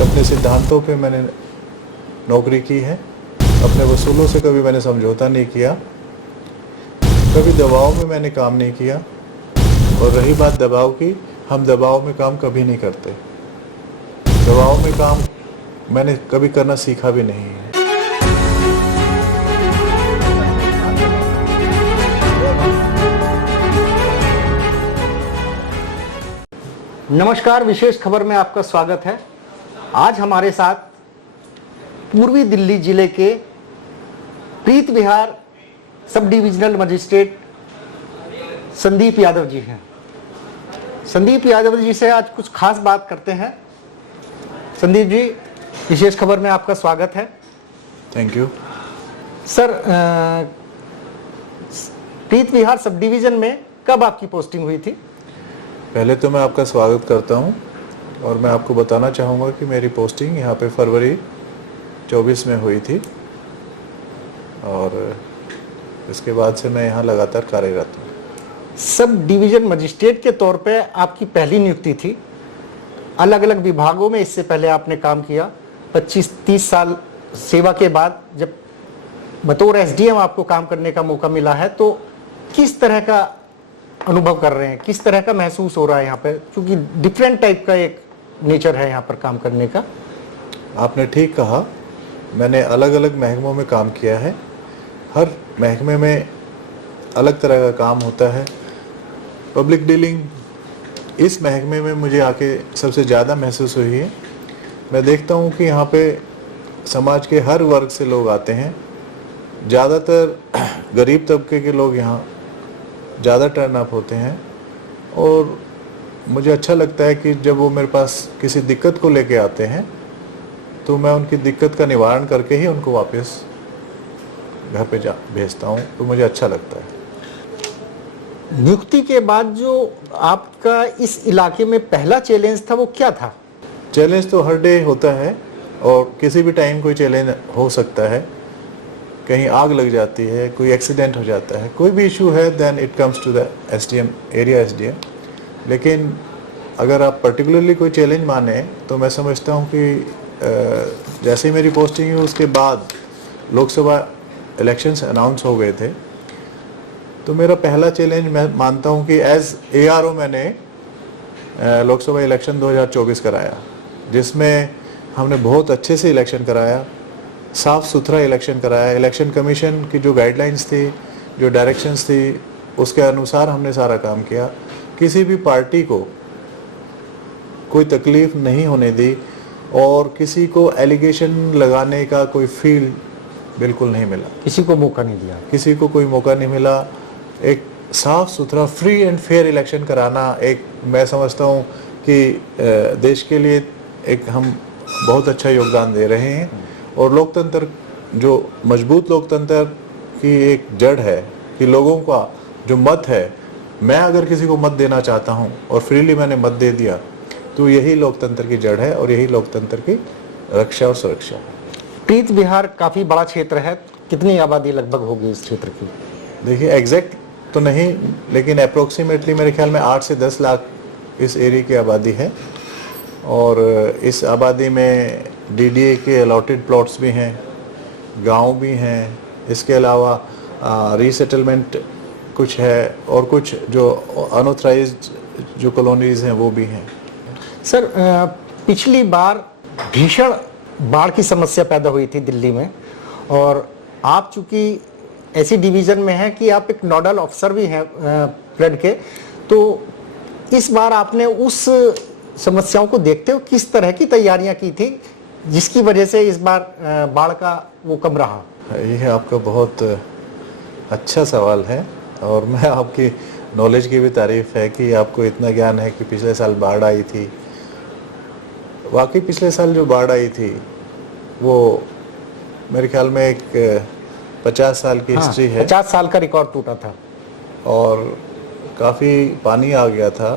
अपने सिद्धांतों पे मैंने नौकरी की है। अपने वसूलों से कभी मैंने समझौता नहीं किया, कभी दबाव में मैंने काम नहीं किया। और रही बात दबाव की, हम दबाव में काम कभी नहीं करते। दबाव में काम मैंने कभी करना सीखा भी नहीं है। नमस्कार, विशेष खबर में आपका स्वागत है। आज हमारे साथ पूर्वी दिल्ली जिले के Preet Vihar sub divisional magistrate Sandeep Yadav ji हैं। संदीप यादव जी से आज कुछ खास बात करते हैं। संदीप जी, विशेष खबर में आपका स्वागत है। Thank you sir, Preet Vihar sub division में कब आपकी पोस्टिंग हुई थी? पहले तो मैं आपका स्वागत करता हूं और मैं आपको बताना चाहूँगा कि मेरी पोस्टिंग यहाँ पे फरवरी 24 में हुई थी और इसके बाद से मैं यहाँ लगातार कार्यरत हूँ। सब डिवीजन मजिस्ट्रेट के तौर पे आपकी पहली नियुक्ति थी। अलग अलग विभागों में इससे पहले आपने काम किया। 25-30 साल सेवा के बाद जब बतौर एसडीएम आपको काम करने का मौका मिला है, तो किस तरह का अनुभव कर रहे हैं, किस तरह का महसूस हो रहा है यहाँ पे, क्योंकि डिफरेंट टाइप का एक नेचर है यहाँ पर काम करने का? आपने ठीक कहा, मैंने अलग अलग महकमों में काम किया है। हर महकमे में अलग तरह का काम होता है। पब्लिक डीलिंग इस महकमे में मुझे आके सबसे ज़्यादा महसूस हुई है। मैं देखता हूँ कि यहाँ पे समाज के हर वर्ग से लोग आते हैं। ज़्यादातर गरीब तबके के लोग यहाँ ज़्यादा टर्न अप होते हैं और मुझे अच्छा लगता है कि जब वो मेरे पास किसी दिक्कत को लेके आते हैं तो मैं उनकी दिक्कत का निवारण करके ही उनको वापस घर पे भेजता हूँ, तो मुझे अच्छा लगता है। नियुक्ति के बाद जो आपका इस इलाके में पहला चैलेंज था, वो क्या था? चैलेंज तो हर डे होता है और किसी भी टाइम कोई चैलेंज हो सकता है। कहीं आग लग जाती है, कोई एक्सीडेंट हो जाता है, कोई भी इशू है, then it comes to the SDM, area SDM. लेकिन अगर आप पर्टिकुलरली कोई चैलेंज माने तो मैं समझता हूँ कि जैसे ही मेरी पोस्टिंग हुई उसके बाद लोकसभा इलेक्शंस अनाउंस हो गए थे, तो मेरा पहला चैलेंज मैं मानता हूँ कि एज एआरओ मैंने लोकसभा इलेक्शन 2024 कराया, जिसमें हमने बहुत अच्छे से इलेक्शन कराया, साफ़ सुथरा इलेक्शन कराया। इलेक्शन कमीशन की जो गाइडलाइंस थी, जो डायरेक्शंस थी, उसके अनुसार हमने सारा काम किया। किसी भी पार्टी को कोई तकलीफ़ नहीं होने दी और किसी को एलिगेशन लगाने का कोई फील बिल्कुल नहीं मिला। किसी को मौका नहीं दिया? किसी को कोई मौका नहीं मिला। एक साफ़ सुथरा फ्री एंड फेयर इलेक्शन कराना, एक मैं समझता हूँ कि देश के लिए एक हम बहुत अच्छा योगदान दे रहे हैं। और लोकतंत्र, जो मजबूत लोकतंत्र की एक जड़ है कि लोगों का जो मत है, मैं अगर किसी को मत देना चाहता हूं और फ्रीली मैंने मत दे दिया, तो यही लोकतंत्र की जड़ है और यही लोकतंत्र की रक्षा और सुरक्षा है। प्रीत विहार काफ़ी बड़ा क्षेत्र है, कितनी आबादी लगभग होगी इस क्षेत्र की? देखिए, एग्जैक्ट तो नहीं, लेकिन अप्रोक्सीमेटली मेरे ख्याल में 8 से 10 लाख इस एरिया की आबादी है। और इस आबादी में डीडीए के अलॉटेड प्लॉट्स भी हैं, गांव भी हैं, इसके अलावा रीसेटलमेंट कुछ है और कुछ जो अनऑथराइज्ड जो कॉलोनीज हैं वो भी हैं। सर, पिछली बार भीषण बाढ़ की समस्या पैदा हुई थी दिल्ली में, और आप चूंकि ऐसी डिवीज़न में हैं कि आप एक नोडल ऑफिसर भी हैं फ्लड के, तो इस बार आपने उस समस्याओं को देखते हुए किस तरह की तैयारियां की थी, जिसकी वजह से इस बार बाढ़ का वो कम रहा? यह आपका बहुत अच्छा सवाल है और मैं आपकी नॉलेज की भी तारीफ है कि आपको इतना ज्ञान है कि पिछले साल बाढ़ आई थी। वाकई पिछले साल जो बाढ़ आई थी वो मेरे ख्याल में एक 50 साल की हिस्ट्री है। 50 साल का रिकॉर्ड टूटा था और काफ़ी पानी आ गया था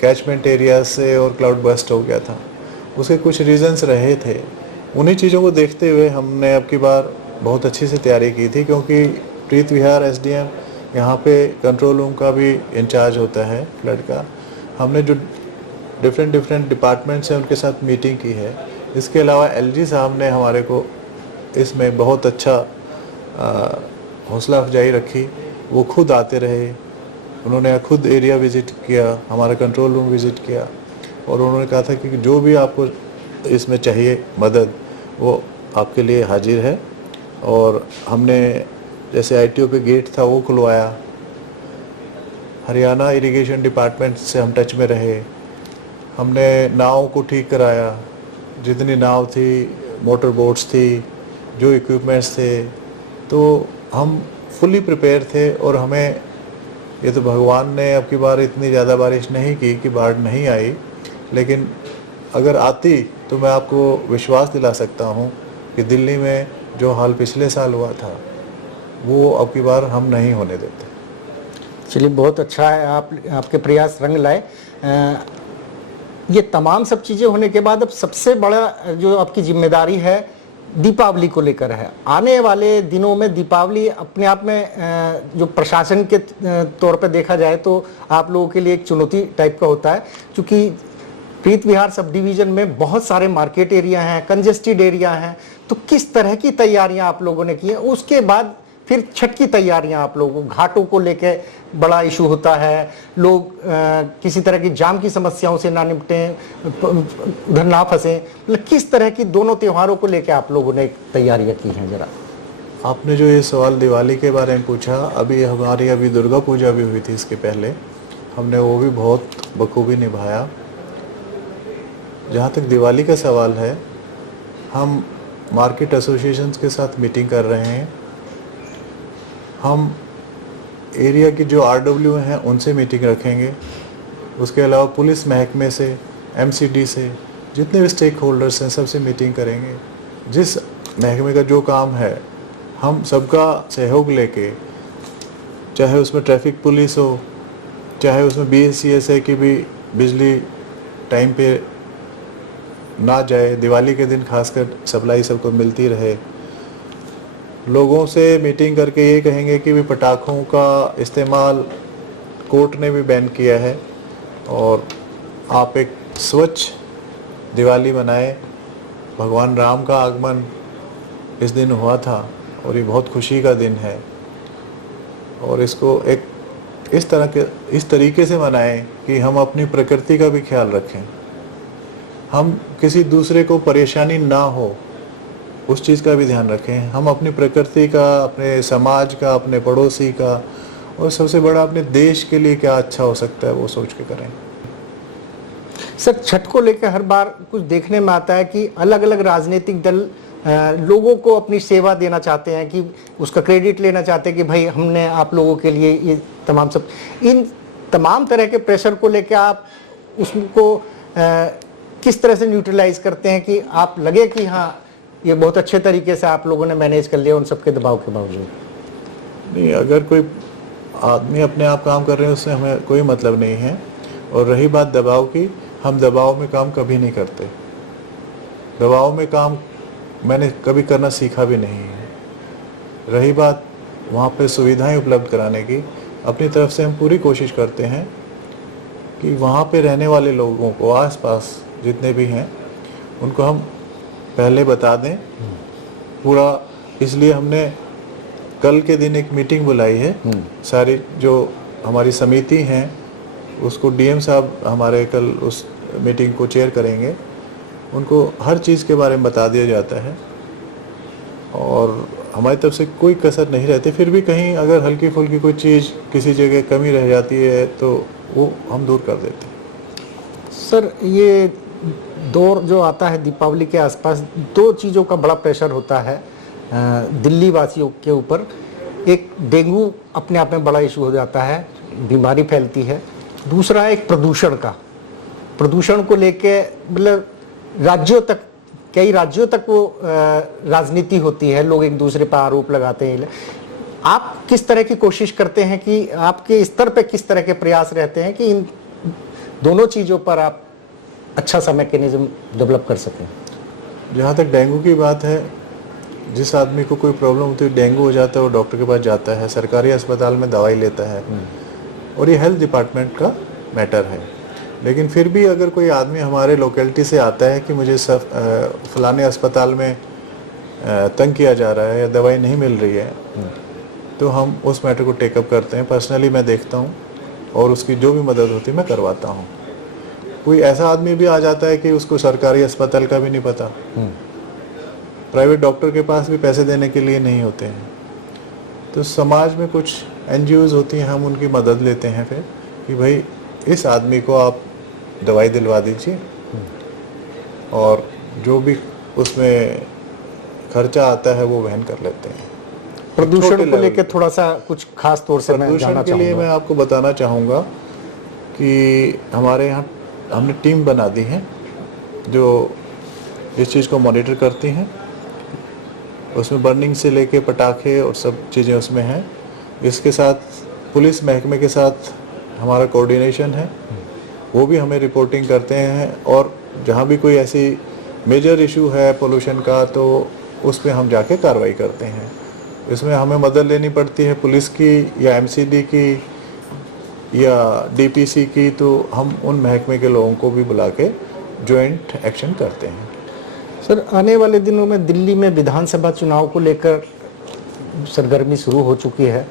कैचमेंट एरिया से और क्लाउड बस्ट हो गया था। उसके कुछ रीजंस रहे थे। उन्हीं चीज़ों को देखते हुए हमने अब की बार बहुत अच्छी से तैयारी की थी, क्योंकि प्रीत विहार एसडीएम यहाँ पे कंट्रोल रूम का भी इंचार्ज होता है फ्लड का। हमने जो डिफरेंट डिफरेंट डिपार्टमेंट से उनके साथ मीटिंग की है। इसके अलावा एलजी साहब ने हमारे को इसमें बहुत अच्छा हौसला अफजाई रखी। वो खुद आते रहे, उन्होंने खुद एरिया विज़िट किया, हमारा कंट्रोल रूम विज़िट किया, और उन्होंने कहा था कि जो भी आपको इसमें चाहिए मदद, वो आपके लिए हाजिर है। और हमने जैसे आईटीओ पे गेट था वो खुलवाया, हरियाणा इरिगेशन डिपार्टमेंट से हम टच में रहे, हमने नाव को ठीक कराया, जितनी नाव थी, मोटर बोट्स थी, जो इक्विपमेंट्स थे, तो हम फुली प्रिपेयर थे। और हमें ये तो भगवान ने अब की बार इतनी ज़्यादा बारिश नहीं की कि बाढ़ नहीं आई, लेकिन अगर आती तो मैं आपको विश्वास दिला सकता हूँ कि दिल्ली में जो हाल पिछले साल हुआ था वो अब की बार हम नहीं होने देते। चलिए, बहुत अच्छा है, आपके प्रयास रंग लाए। ये तमाम सब चीज़ें होने के बाद अब सबसे बड़ा जो आपकी जिम्मेदारी है दीपावली को लेकर है। आने वाले दिनों में दीपावली अपने आप में जो प्रशासन के तौर पे देखा जाए तो आप लोगों के लिए एक चुनौती टाइप का होता है, क्योंकि प्रीत विहार सब डिवीज़न में बहुत सारे मार्केट एरिया हैं, कंजेस्टेड एरिया हैं। तो किस तरह की तैयारियां आप लोगों ने की हैं? उसके बाद फिर छठ की तैयारियां आप लोगों, घाटों को लेके बड़ा इशू होता है, लोग किसी तरह की जाम की समस्याओं से ना निपटें, उधर ना फंसे। मतलब किस तरह की दोनों त्योहारों को लेके आप लोगों ने तैयारियां की हैं? जरा आपने जो ये सवाल दिवाली के बारे में पूछा, अभी दुर्गा पूजा भी हुई थी, इसके पहले हमने वो भी बहुत बखूबी निभाया। जहाँ तक दिवाली का सवाल है, हम मार्केट एसोसिएशंस के साथ मीटिंग कर रहे हैं। हम एरिया की जो आरडब्ल्यू हैं उनसे मीटिंग रखेंगे। उसके अलावा पुलिस महकमे से, एमसीडी से, जितने भी स्टेक होल्डर्स हैं सबसे मीटिंग करेंगे। जिस महकमे का जो काम है हम सबका सहयोग लेके, चाहे उसमें ट्रैफिक पुलिस हो, चाहे उसमें BSCSA की भी बिजली टाइम पे ना जाए, दिवाली के दिन खासकर सप्लाई सबको मिलती रहे। लोगों से मीटिंग करके ये कहेंगे कि भी पटाखों का इस्तेमाल कोर्ट ने भी बैन किया है, और आप एक स्वच्छ दिवाली मनाएं। भगवान राम का आगमन इस दिन हुआ था और ये बहुत खुशी का दिन है, और इसको एक इस तरीके से मनाएं कि हम अपनी प्रकृति का भी ख्याल रखें, हम किसी दूसरे को परेशानी ना हो उस चीज़ का भी ध्यान रखें। हम अपनी प्रकृति का, अपने समाज का, अपने पड़ोसी का, और सबसे बड़ा अपने देश के लिए क्या अच्छा हो सकता है वो सोच के करें। सर, छठ को लेकर हर बार कुछ देखने में आता है कि अलग अलग राजनीतिक दल लोगों को अपनी सेवा देना चाहते हैं, कि उसका क्रेडिट लेना चाहते हैं कि भाई हमने आप लोगों के लिए ये तमाम सब, इन तमाम तरह के प्रेशर को लेकर आप उसको किस तरह से न्यूट्रलाइज करते हैं कि आप लगे कि हाँ ये बहुत अच्छे तरीके से आप लोगों ने मैनेज कर लिया उन सबके दबाव के बावजूद? नहीं, अगर कोई आदमी अपने आप काम कर रहे हैं उससे हमें कोई मतलब नहीं है। और रही बात दबाव की, हम दबाव में काम कभी नहीं करते। दबाव में काम मैंने कभी करना सीखा भी नहीं है। रही बात वहाँ पे सुविधाएं उपलब्ध कराने की, अपनी तरफ से हम पूरी कोशिश करते हैं कि वहाँ पे रहने वाले लोगों को, आसपास जितने भी हैं, उनको हम पहले बता दें पूरा। इसलिए हमने कल के दिन एक मीटिंग बुलाई है, सारी जो हमारी समिति हैं उसको डीएम साहब हमारे कल उस मीटिंग को चेयर करेंगे। उनको हर चीज़ के बारे में बता दिया जाता है और हमारी तरफ से कोई कसर नहीं रहती। फिर भी कहीं अगर हल्की फुल्की कोई चीज़ किसी जगह कमी रह जाती है तो वो हम दूर कर देते हैं। सर, ये दौर जो आता है दीपावली के आसपास, दो चीज़ों का बड़ा प्रेशर होता है दिल्ली वासियों के ऊपर। एक डेंगू अपने आप में बड़ा इशू हो जाता है, बीमारी फैलती है। दूसरा एक प्रदूषण का, प्रदूषण को लेके मतलब राज्यों तक, कई राज्यों तक वो राजनीति होती है, लोग एक दूसरे पर आरोप लगाते हैं। आप किस तरह की कोशिश करते हैं कि आपके स्तर पे किस तरह के प्रयास रहते हैं कि इन दोनों चीज़ों पर आप अच्छा सा मैकेनिज्म डेवलप कर सकें? जहाँ तक डेंगू की बात है, जिस आदमी को कोई प्रॉब्लम होती है, डेंगू हो जाता है, वो डॉक्टर के पास जाता है, सरकारी अस्पताल में दवाई लेता है, और ये हेल्थ डिपार्टमेंट का मैटर है। लेकिन फिर भी अगर कोई आदमी हमारे लोकेलिटी से आता है कि मुझे फलाने अस्पताल में तंग किया जा रहा है या दवाई नहीं मिल रही है, तो हम उस मैटर को टेकअप करते हैं। पर्सनली मैं देखता हूँ और उसकी जो भी मदद होती है मैं करवाता हूँ। कोई ऐसा आदमी भी आ जाता है कि उसको सरकारी अस्पताल का भी नहीं पता, प्राइवेट डॉक्टर के पास भी पैसे देने के लिए नहीं होते हैं, तो समाज में कुछ NGOs होती हैं, हम उनकी मदद लेते हैं फिर कि भाई इस आदमी को आप दवाई दिलवा दीजिए और जो भी उसमें खर्चा आता है वो वहन कर लेते हैं। प्रदूषण को लेकर थोड़ा सा कुछ खास तौर से मैं जानना प्रदूषण के लिए चाहूंगा। मैं आपको बताना चाहूँगा कि हमारे यहाँ हमने टीम बना दी है जो इस चीज़ को मॉनिटर करती हैं। उसमें बर्निंग से लेके पटाखे और सब चीज़ें उसमें हैं। इसके साथ पुलिस महकमे के साथ हमारा कोऑर्डिनेशन है, वो भी हमें रिपोर्टिंग करते हैं और जहाँ भी कोई ऐसी मेजर इशू है पोल्यूशन का तो उस पर हम जाके कार्रवाई करते हैं। इसमें हमें मदद लेनी पड़ती है पुलिस की या MCD की या DPC की, तो हम उन महकमे के लोगों को भी बुला के जॉइंट एक्शन करते हैं। सर, आने वाले दिनों में दिल्ली में विधानसभा चुनाव को लेकर सरगर्मी शुरू हो चुकी है,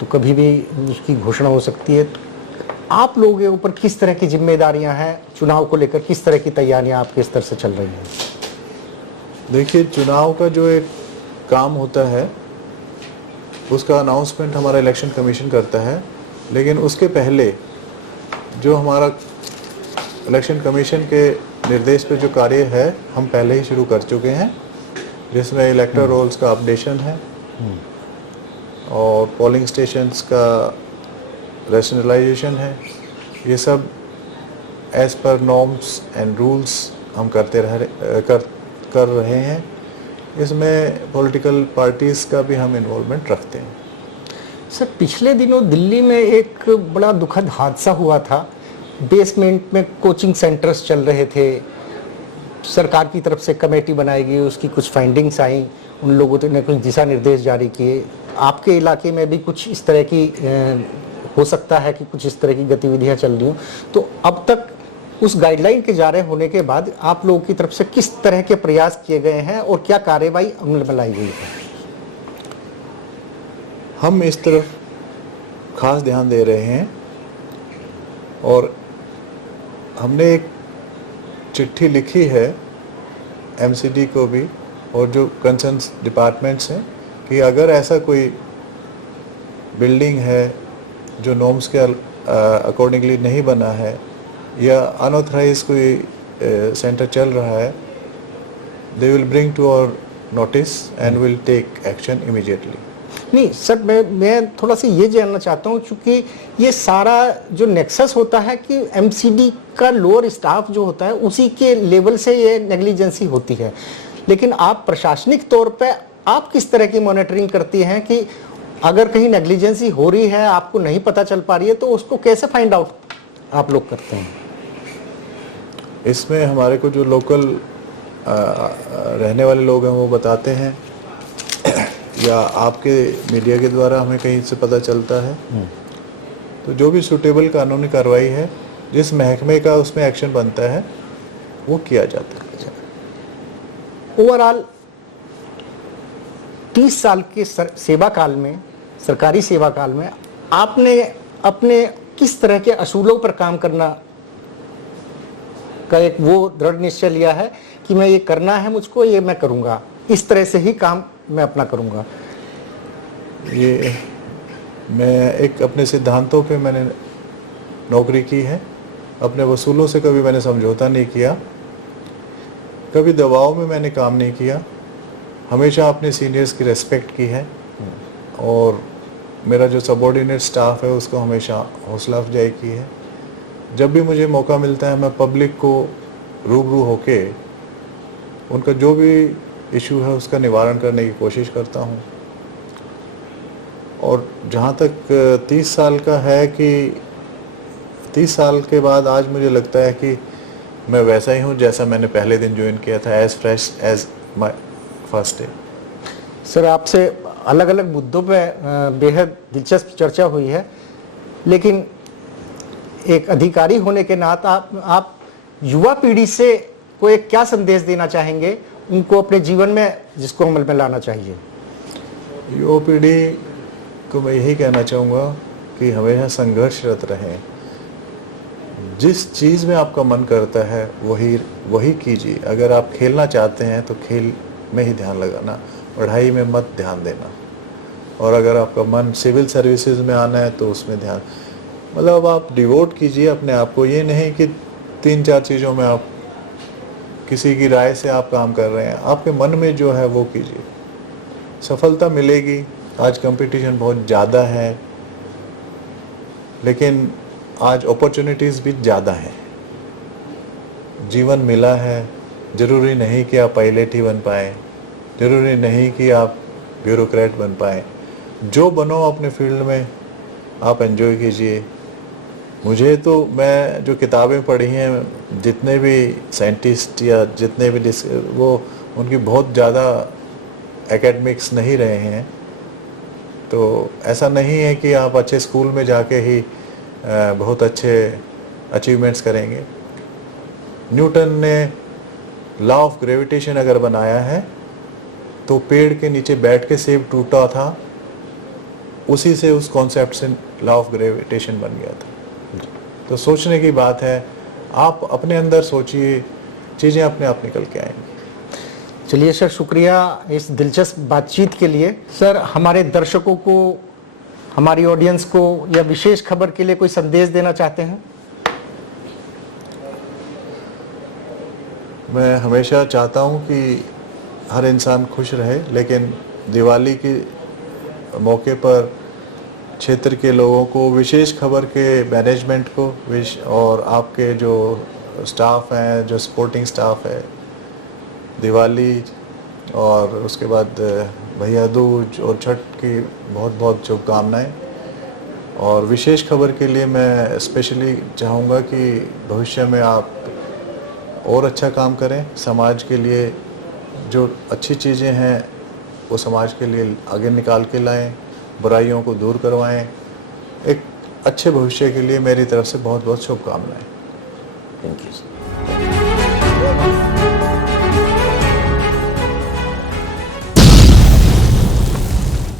तो कभी भी उसकी घोषणा हो सकती है। आप लोगों के ऊपर किस तरह की जिम्मेदारियां हैं चुनाव को लेकर, किस तरह की तैयारियां आपके स्तर से चल रही हैं? देखिए, चुनाव का जो एक काम होता है उसका अनाउंसमेंट हमारा इलेक्शन कमीशन करता है, लेकिन उसके पहले जो हमारा इलेक्शन कमीशन के निर्देश पे जो कार्य है हम पहले ही शुरू कर चुके हैं, जिसमें इलेक्टर रोल्स का अपडेशन है और पोलिंग स्टेशंस का रैशनलाइजेशन है। ये सब as per norms and rules हम कर रहे हैं। इसमें पॉलिटिकल पार्टीज़ का भी हम इन्वॉल्वमेंट रखते हैं। सर, पिछले दिनों दिल्ली में एक बड़ा दुखद हादसा हुआ था। बेसमेंट में कोचिंग सेंटर्स चल रहे थे, सरकार की तरफ से कमेटी बनाई गई, उसकी कुछ फाइंडिंग्स आई, उन लोगों ने कुछ दिशा निर्देश जारी किए। आपके इलाके में भी कुछ इस तरह की हो सकता है कि कुछ इस तरह की गतिविधियां चल रही हों, तो अब तक उस गाइडलाइन के जारी होने के बाद आप लोगों की तरफ से किस तरह के प्रयास किए गए हैं और क्या कार्रवाई अमल में लाई गई है? हम इस तरफ खास ध्यान दे रहे हैं और हमने एक चिट्ठी लिखी है MCD को भी और जो कंसर्न डिपार्टमेंट्स हैं कि अगर ऐसा कोई बिल्डिंग है जो नॉर्म्स के अकॉर्डिंगली नहीं बना है या अनऑथराइज कोई सेंटर चल रहा है, they will bring to our notice and will take action immediately. नहीं सर, मैं थोड़ा सा ये जानना चाहता हूँ, क्योंकि ये सारा जो नेक्सस होता है कि MCD का लोअर स्टाफ जो होता है उसी के लेवल से ये नेग्लिजेंसी होती है, लेकिन आप प्रशासनिक तौर पे आप किस तरह की मॉनिटरिंग करती हैं कि अगर कहीं नेग्लिजेंसी हो रही है, आपको नहीं पता चल पा रही है, तो उसको कैसे फाइंड आउट आप लोग करते हैं? इसमें हमारे को जो लोकल रहने वाले लोग हैं वो बताते हैं या आपके मीडिया के द्वारा हमें कहीं से पता चलता है, तो जो भी सूटेबल कानूनी कार्रवाई है जिस महकमे का उसमें एक्शन बनता है वो किया जाता है। ओवरऑल 30 साल के सेवा काल में, सरकारी सेवा काल में आपने अपने किस तरह के असूलों पर काम करना का एक वो दृढ़ निश्चय लिया है कि मैं ये करना है, मुझको ये मैं करूंगा, इस तरह से ही काम मैं अपना करूंगा? ये मैं एक अपने सिद्धांतों पे मैंने नौकरी की है, अपने वसूलों से कभी मैंने समझौता नहीं किया, कभी दबाव में मैंने काम नहीं किया, हमेशा अपने सीनियर्स की रेस्पेक्ट की है और मेरा जो सबऑर्डिनेट स्टाफ है उसको हमेशा हौसला अफजाई की है। जब भी मुझे मौका मिलता है मैं पब्लिक को रूबरू होके उनका जो भी इशू है उसका निवारण करने की कोशिश करता हूँ। और जहाँ तक 30 साल का है कि 30 साल के बाद आज मुझे लगता है कि मैं वैसा ही हूँ जैसा मैंने पहले दिन ज्वाइन किया था, as fresh as my first day. Sir, आपसे अलग अलग मुद्दों पे बेहद दिलचस्प चर्चा हुई है, लेकिन एक अधिकारी होने के नाते आप युवा पीढ़ी से को एक क्या संदेश देना चाहेंगे, उनको अपने जीवन में जिसको अमल में लाना चाहिए? युवा पीढ़ी को मैं यही कहना चाहूँगा कि हमेशा संघर्षरत रहें। जिस चीज़ में आपका मन करता है वही कीजिए। अगर आप खेलना चाहते हैं तो खेल में ही ध्यान लगाना, पढ़ाई में मत ध्यान देना। और अगर आपका मन सिविल सर्विसेज में आना है तो उसमें ध्यान, मतलब आप डिवोट कीजिए अपने आप को। ये नहीं कि 3-4 चीज़ों में आप किसी की राय से आप काम कर रहे हैं। आपके मन में जो है वो कीजिए, सफलता मिलेगी। आज कंपटीशन बहुत ज़्यादा है, लेकिन आज अपॉर्चुनिटीज़ भी ज़्यादा हैं। जीवन मिला है, ज़रूरी नहीं कि आप पायलट ही बन पाएँ, ज़रूरी नहीं कि आप ब्यूरोक्रेट बन पाएँ। जो बनो अपने फील्ड में आप एंजॉय कीजिए। मुझे तो, मैं जो किताबें पढ़ी हैं, जितने भी साइंटिस्ट या जितने भी वो उनकी बहुत ज़्यादा एकेडमिक्स नहीं रहे हैं। तो ऐसा नहीं है कि आप अच्छे स्कूल में जाके ही बहुत अच्छे अचीवमेंट्स करेंगे। न्यूटन ने लॉ ऑफ ग्रेविटेशन अगर बनाया है तो पेड़ के नीचे बैठ के सेब टूटा था, उसी से उस कॉन्सेप्ट से लॉ ऑफ ग्रेविटेशन बन गया था। तो सोचने की बात है, आप अपने अंदर सोचिए, चीज़ें अपने आप निकल के आएंगी। चलिए सर, शुक्रिया इस दिलचस्प बातचीत के लिए। सर, हमारे दर्शकों को, हमारी ऑडियंस को या विशेष खबर के लिए कोई संदेश देना चाहते हैं? मैं हमेशा चाहता हूं कि हर इंसान खुश रहे, लेकिन दिवाली के मौके पर क्षेत्र के लोगों को, विशेष खबर के मैनेजमेंट को और आपके जो स्टाफ हैं, जो सपोर्टिंग स्टाफ है, दिवाली और उसके बाद भैया दूज और छठ की बहुत बहुत शुभकामनाएं। और विशेष खबर के लिए मैं स्पेशली चाहूँगा कि भविष्य में आप और अच्छा काम करें, समाज के लिए जो अच्छी चीज़ें हैं वो समाज के लिए आगे निकाल के लाएं, बुराइयों को दूर करवाएं। एक अच्छे भविष्य के लिए मेरी तरफ से बहुत बहुत शुभकामनाएं। Thank you.